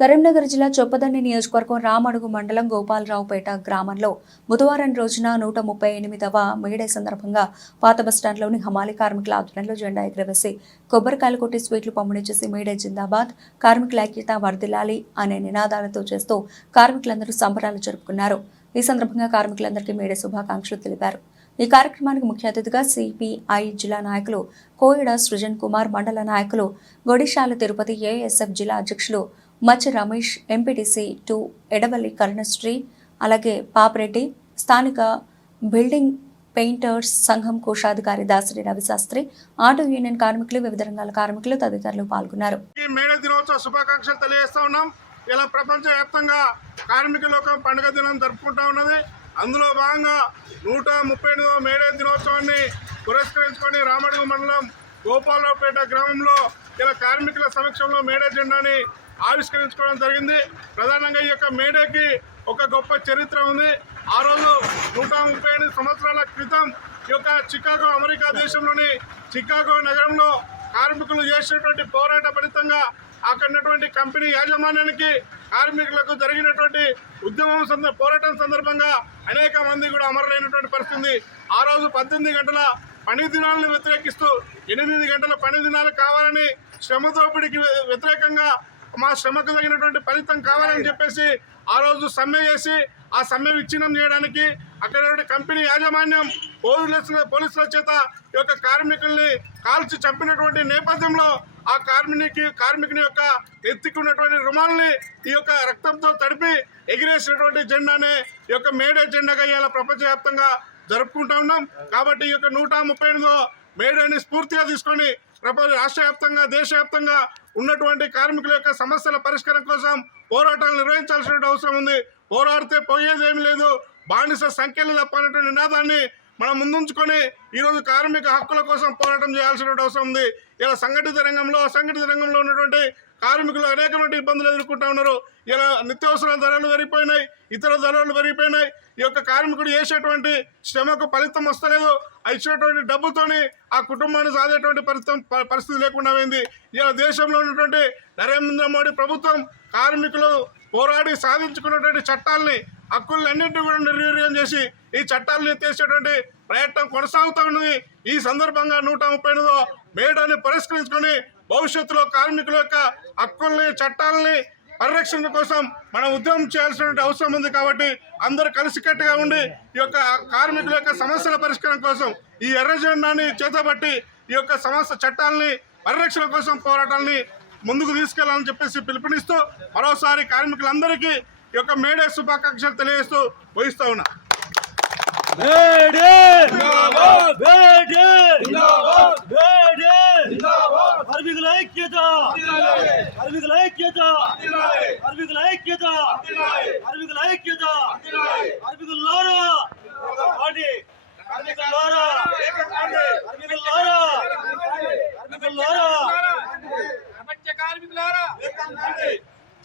కరీంనగర్ జిల్లా చొప్పదండి నియోజకవర్గం రామడుగు మండలం గోపాలరావుపేట గ్రామంలో బుధవారం రోజున 138వ మేడే సందర్భంగా పాత బస్టాండ్లోని హమాలీ కార్మికుల ఆధ్వర్యంలో జెండా ఎగురవేసి కొబ్బరికాయలు కొట్టి స్వీట్లు పంపిణీ చేసి మేడే జిందాబాద్ కార్మికుల ఐక్యత వర్ధిల్లాలి అనే నినాదాలతో చేస్తూ కార్మికులందరూ సంబరాలు జరుపుకున్నారు. ఈ సందర్భంగా కార్మికులందరికీ మేడే శుభాకాంక్షలు తెలిపారు. ఈ కార్యక్రమానికి ముఖ్య అతిథిగా సిపిఐ జిల్లా నాయకులు కోయిడ సృజన్ కుమార్, మండల నాయకులు గొడిశాల తిరుపతి, ఏఎస్ఎఫ్ జిల్లా అధ్యక్షులు మచ్చి రమేష్, ఎంపీటీసీ 2 ఎడవల్లి కరుణశ్రీ, అలాగే పాపిరెడ్డి, స్థానిక బిల్డింగ్ పెయింటర్స్ సంఘం కోశాధికారి దాసరి రవిశాస్త్రి, ఆటో యూనియన్ కార్మికులు, వివిధ రంగాల కార్మికులు తదితరులు పాల్గొన్నారు. మేడే దినోత్సవ శుభాకాంక్షలు తెలియజేస్తా ఉన్నాం. ఇలా ప్రపంచవ్యాప్తంగా కార్మిక లోకం పండుగ దినం జరుపుకుంటా ఉన్నది. అందులో భాగంగా 138వ మేడే దినోత్సవాన్ని పురస్కరించుకొని రామడుగు మండలం గోపాలరావుపేట గ్రామంలో ఇలా కార్మికుల సమక్షంలో మేడే జెండాని ఆవిష్కరించుకోవడం జరిగింది. ప్రధానంగా ఈ యొక్క మేడేకి ఒక గొప్ప చరిత్ర ఉంది. ఆ రోజు 138 సంవత్సరాల క్రితం ఈ యొక్క చికాగో, అమెరికా దేశంలోని చికాగో నగరంలో కార్మికులు చేసినటువంటి పోరాట ఫలితంగా అక్కడున్నటువంటి కంపెనీ యాజమాన్యానికి కార్మికులకు జరిగినటువంటి పోరాటం సందర్భంగా అనేక మంది కూడా అమరులైనటువంటి పరిస్థితి. ఆ రోజు 18 గంటల పని దినాలను వ్యతిరేకిస్తూ 8 గంటల పని దినాలు కావాలని, శ్రమ దోపిడీకి వ్యతిరేకంగా మా శ్రమకు తగినటువంటి ఫలితం కావాలని చెప్పేసి ఆ రోజు సమ్మె చేసి ఆ సమ్మె విచ్ఛిన్నం చేయడానికి అక్కడ కంపెనీ యాజమాన్యం పోలీసుల చేత ఈ యొక్క కార్మికుల్ని కాల్చి చంపినటువంటి నేపథ్యంలో ఆ కార్మికుని యొక్క ఎత్తుకున్నటువంటి రుమాల్ని ఈ యొక్క రక్తంతో తడిపి ఎగిరేసినటువంటి జెండానే ఈ యొక్క మేడే జెండాగా ఇలా ప్రపంచవ్యాప్తంగా జరుపుకుంటా ఉన్నాం. కాబట్టి ఈ యొక్క 138వ మేడేని స్ఫూర్తిగా తీసుకొని రాష్ట్ర వ్యాప్తంగా, దేశవ్యాప్తంగా ఉన్నటువంటి కార్మికుల యొక్క సమస్యల పరిష్కారం కోసం పోరాటాలు నిర్వహించాల్సిన అవసరం ఉంది. పోరాడితే పోయేదేమీ లేదు, బానిస సంఖ్యలు తప్పనటువంటి నినాదాన్ని మనం ముందుంచుకొని ఈరోజు కార్మిక హక్కుల కోసం పోరాటం చేయాల్సిన అవసరం ఉంది. ఇలా సంఘటిత రంగంలో, అసంఘటిత రంగంలో ఉన్నటువంటి కార్మికులు అనేకమైన ఇబ్బందులు ఎదుర్కొంటూ ఉన్నారు. ఇలా నిత్యావసర ధరలు పెరిగిపోయినాయి, ఇతర ధరలు పెరిగిపోయినాయి. ఈ యొక్క కార్మికుడు చేసేటువంటి శ్రమకు ఫలితం వస్తలేదు. ఇచ్చినటువంటి డబ్బుతోని ఆ కుటుంబాన్ని సాధేటువంటి పరిస్థితి లేకుండా పోయింది. ఇలా దేశంలో ఉన్నటువంటి నరేంద్ర మోడీ ప్రభుత్వం కార్మికులు పోరాడి సాధించుకున్నటువంటి చట్టాలని, హక్కులన్నింటినీ కూడా నిర్వీర్యం చేసి ఈ చట్టాలను ఎత్తేసేటువంటి ప్రయత్నం కొనసాగుతూ ఉన్నది. ఈ సందర్భంగా 138వ మేడేని పురస్కరించుకొని భవిష్యత్తులో కార్మికుల యొక్క హక్కుల్ని, చట్టాలని పరిరక్షణ కోసం మనం ఉద్యమం చేయాల్సిన అవసరం ఉంది. కాబట్టి అందరూ కలిసికట్టుగా ఉండి ఈ యొక్క కార్మికుల యొక్క సమస్యల పరిష్కారం కోసం ఈ ఎర్ర జెండాని చేతబట్టి ఈ యొక్క సమస్య చట్టాలని పరిరక్షణ కోసం పోరాటాలని ముందుకు తీసుకెళ్లాలని చెప్పేసి పిలుపునిస్తూ మరోసారి కార్మికులందరికీ ఈ యొక్క మేడే శుభాకాంక్షలు తెలియజేస్తూ వహిస్తా ఉన్నా. కార్మికుల ఐక్యత, కార్మికుల ఐక్యత, కార్మికుల ఐక్యత, కార్మికుల ఐక్యత, కార్మికులారా పార్టీ, కార్మికులారా, కార్మికులారా, కార్మికులారా, ప్రపంచ కార్మికులారా.